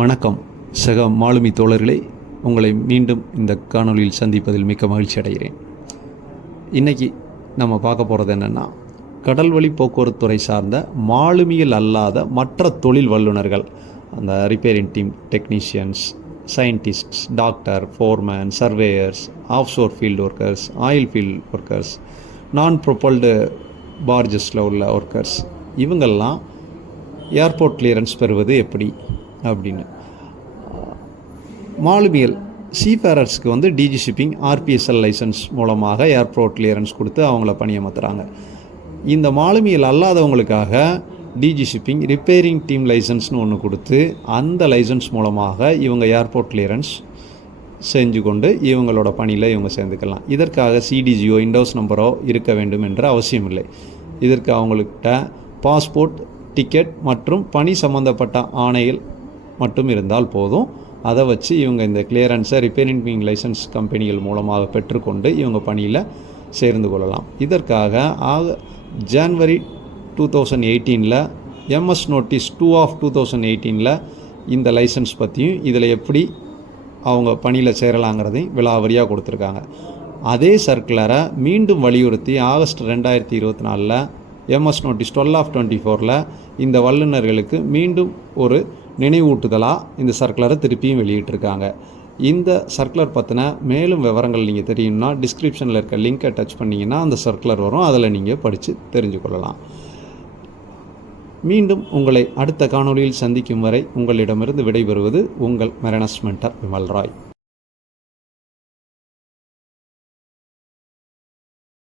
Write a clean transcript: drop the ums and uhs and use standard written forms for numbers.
வணக்கம் சக மாலுமி தோழர்களே, உங்களை மீண்டும் இந்த காணொலியில் சந்திப்பதில் மிக்க மகிழ்ச்சி அடைகிறேன். இன்றைக்கி நம்ம பார்க்க போகிறது என்னென்னா, கடல் வழி போக்குவரத்து துறை சார்ந்த மாலுமியில் அல்லாத மற்ற தொழில் வல்லுநர்கள், அந்த repairing team technicians, scientists, doctor, foreman, surveyors, offshore field workers, oil field workers, non propelled பார்ஜஸில் உள்ள ஒர்க்கர்ஸ், இவங்கெல்லாம் ஏர்போர்ட் கிளியரன்ஸ் பெறுவது எப்படி அப்படின்னு. மாலுமிகள் சீஃபேரர்ஸ்க்கு வந்து டிஜி ஷிப்பிங் ஆர்பிஎஸ்எல் லைசன்ஸ் மூலமாக ஏர்போர்ட் கிளியரன்ஸ் கொடுத்து அவங்கள பணியமர்த்துறாங்க. இந்த மாலுமிகள் அல்லாதவங்களுக்காக டிஜி ஷிப்பிங் ரிப்பேரிங் டீம் லைசன்ஸ்னு ஒன்று கொடுத்து அந்த லைசன்ஸ் மூலமாக இவங்க ஏர்போர்ட் கிளியரன்ஸ் செஞ்சு கொண்டு இவங்களோட பணியில் இவங்க சேர்ந்துக்கலாம். இதற்காக சிடிஜியோ இண்டோஸ் நம்பரோ இருக்க வேண்டும் என்ற அவசியம் இல்லை. இதற்கு அவங்கள்கிட்ட பாஸ்போர்ட், டிக்கெட் மற்றும் பணி சம்பந்தப்பட்ட ஆணைகள் மட்டும் இருந்தால் போதும். அதை வச்சு இவங்க இந்த கிளியரன்ஸை ரிப்பேரிங் டீம் லைசன்ஸ் கம்பெனிகள் மூலமாக பெற்றுக்கொண்டு இவங்க பணியில் சேர்ந்து கொள்ளலாம். இதற்காக ஜான்வரி 2018 எம்எஸ் நோட்டீஸ் 2/2018 இந்த லைசன்ஸ் பற்றியும் இதில் எப்படி அவங்க பணியில் சேரலாங்கிறதையும் விலாவரியாக கொடுத்துருக்காங்க. அதே சர்க்குலரை மீண்டும் வலியுறுத்தி ஆகஸ்ட் 2024 எம்எஸ் நோட்டீஸ் 12/24 இந்த வல்லுநர்களுக்கு மீண்டும் ஒரு நினைவூட்டுதலாக இந்த சர்க்குலரை திருப்பியும் வெளியிட்டிருக்காங்க. இந்த சர்க்குலர் பற்றின மேலும் விவரங்கள் நீங்கள் தெரியும்னா டிஸ்கிரிப்ஷனில் இருக்க லிங்கை டச் பண்ணிங்கன்னா அந்த சர்க்குலர் வரும். அதில் நீங்கள் படித்து தெரிஞ்சுக்கொள்ளலாம். மீண்டும் உங்களை அடுத்த காணொலியில் சந்திக்கும் வரை உங்களிடமிருந்து விடைபெறுவது உங்கள் மெரனஸ் மென்டர் விமல் ராய்.